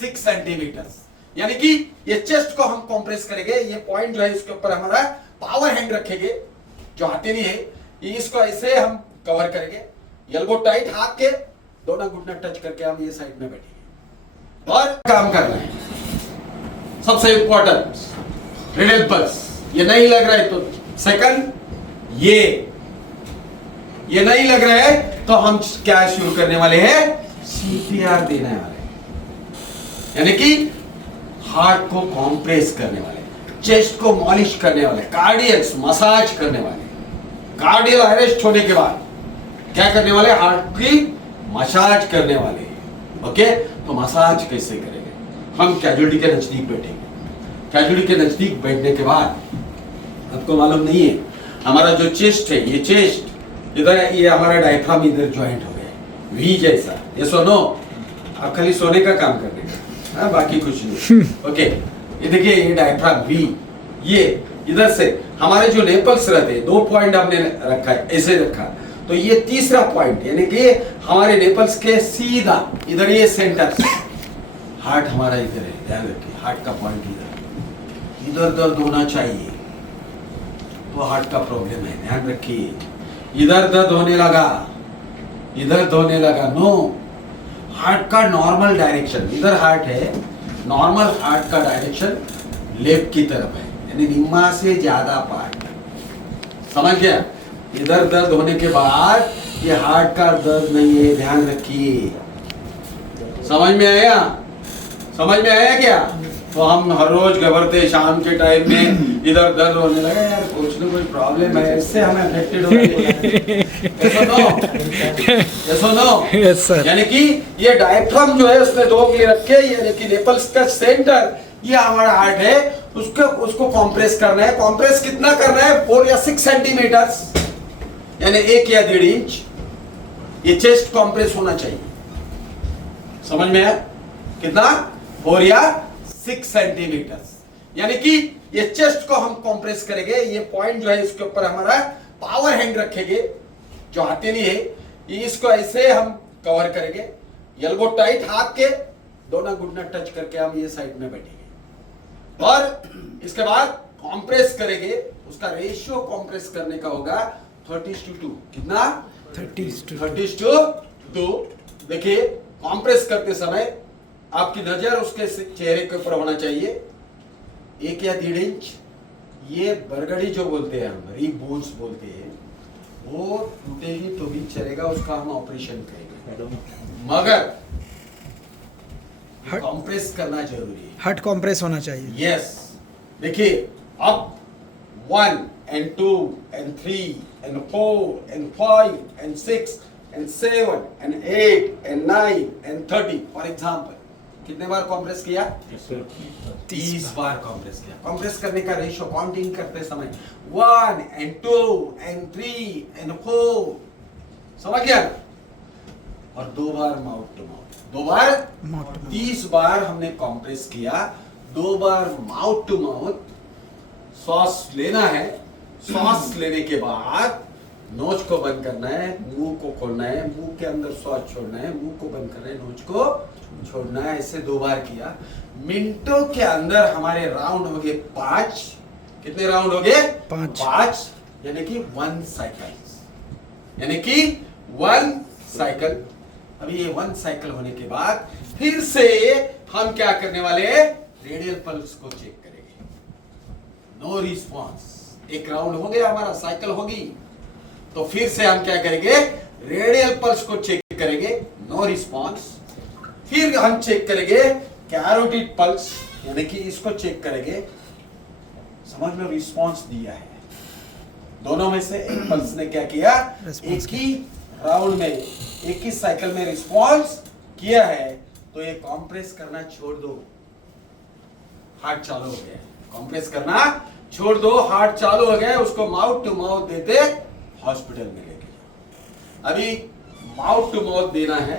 6 centimetre. यानी कि ये चेस्ट को हम कंप्रेस करेंगे, ये पॉइंट जो है इसके ऊपर हमारा पावर हैंड रखेंगे, जो हथेली है ये, इसको ऐसे हम कवर करेंगे, एल्बो टाइट, हाथ के दोनों घुटना टच करके हम ये साइड में बैठेंगे और काम करना है। सबसे इंपॉर्टेंट रेडियल पल्स, ये नहीं लग रहा है तो सेकंड, ये नहीं लग रहा है तो हम क्या शुरू करने वाले हैं, सीपीआर देने वाले हैं। यानी कि हार्ट को कॉम्प्रेस करने वाले, चेस्ट को मॉलिश करने वाले, कार्डियक्स मसाज करने वाले, कार्डियल अरेस्ट होने के बाद क्या करने वाले, हार्ट की मसाज करने वाले। ओके, तो मसाज कैसे करेंगे, हम कैजुअलिटी के नजदीक बैठेंगे। कैजुअलिटी के नजदीक बैठने के बाद आपको मालूम नहीं है हमारा जो चेस्ट है, ये चेस्ट इधर, ये हमारा डायफ्राम इधर ज्वाइंट हो गया वी जैसा। ये सुनो, आप खाली सोने का काम करने का, हाँ, बाकी कुछ नहीं। ओके, ये देखिए ये डायफ्राम वी, ये इधर से हमारे जो नेपल्स रहते हैं, 2 पॉइंट हमने रखा है, ऐसे रखा, तो ये तीसरा पॉइंट यानी कि हमारे नेपल्स के सीधा इधर, ये सेंटर, हार्ट हमारा इधर है, ध्यान रखिए, हार्ट का पॉइंट इधर दर्द होना चाहिए तो हार्ट का प्रॉब्लम है, ध्यान रखिए। इधर दर्द होने लगा, इधर धोने लगा, नो, हार्ट का नॉर्मल डायरेक्शन, इधर हार्ट है, नॉर्मल हार्ट का डायरेक्शन लेफ्ट की तरफ है, यानी निम्मा से ज्यादा पार्ट, समझ गया। इधर दर्द होने के बाद ये हार्ट का दर्द नहीं है, ध्यान रखिए। समझ में आया, समझ में आया क्या? तो हम हर रोज घबरते, शाम के टाइम में इधर दर्द होने लगा, यार कुछ ना कोई प्रॉब्लम है, इससे हमें अफेक्टेड हो रही है। यानी कि ये डायफ्राम जो है उसने 2 उंगली रखे, यानी कि नेपल्स का सेंटर, ये हमारा हार्ट है, उसको कॉम्प्रेस करना है। कॉम्प्रेस कितना करना है, 4 या 6 सेंटीमीटर, यानी 1 या 1.5 इंच ये चेस्ट कॉम्प्रेस होना चाहिए। समझ में आया कितना, 4 या 6 सेंटीमीटर, यानी कि ये चेस्ट को हम कॉम्प्रेस करेंगे। ये पॉइंट जो है इसके ऊपर हमारा पावर हैंड रखेंगे, जो हथेली है, इसको ऐसे हम कवर करेंगे, एल्बो टाइट, हाथ के दोनों घुटना टच करके हम ये साइड में बैठेंगे और इसके बाद कॉम्प्रेस करेंगे। उसका रेशियो कॉम्प्रेस करने का होगा 30:2, कितना, 30:2। देखिए कॉम्प्रेस करते समय आपकी नजर उसके चेहरे के ऊपर होना चाहिए, 1 या 1.5 इंच। ये बरगड़ी जो बोलते हैं हम, री बोन्स बोलते हैं, वो टूटेगी तो भी चलेगा, उसका हम ऑपरेशन करेंगे, मगर कॉम्प्रेस करना जरूरी है, हार्ट कॉम्प्रेस होना चाहिए। यस, देखिए अब 1 and 2 and 3 and 4 and 5 and 6 and 7 and 8 and 9 and 30 for example, कितने बार कॉम्प्रेस किया, 30 बार कॉम्प्रेस किया। कॉम्प्रेस करने का रेशियो काउंटिंग करते समय 1 and 2 and 3 and 4, समझ गया। और 2 बार माउथ टू माउथ, 2 बार 30 बार हमने कॉम्प्रेस किया, 2 बार माउथ टू माउथ सांस लेना है। सांस लेने के बाद नोज को बंद करना है, मुंह को खोलना है, मुंह के अंदर सांस छोड़ना है, मुंह को बंद करना है, नोज को छोड़ना है। ऐसे 2 बार किया, मिनटों के अंदर हमारे राउंड हो गए 5। कितने राउंड हो गए, 5, यानी कि 1 साइकिल, यानी कि 1 साइकिल। अभी ये 1 साइकिल होने के बाद फिर से हम क्या करने वाले हैं, रेडियल पल्स को चेक करेंगे। नो रिस्पॉन्स, 1 राउंड हो गया हमारा, साइकिल होगी, तो फिर से हम क्या करेंगे, रेडियल पल्स को चेक करेंगे, नो रिस्पॉन्स। फिर हम चेक करेंगे कैरोटिड पल्स, यानी कि इसको चेक करेंगे, समझ लो रिस्पॉन्स दिया है। दोनों में से एक पल्स ने क्या किया, एक ही राउंड में, एक ही साइकिल में रिस्पॉन्स किया है, तो ये कॉम्प्रेस करना छोड़ दो, हार्ट चालू हो गया। कॉम्प्रेस करना छोड़ दो, हार्ट चालू हो गया, उसको माउथ टू माउथ देते हॉस्पिटल में लेके जाओ। अभी माउथ टू माउथ देना है,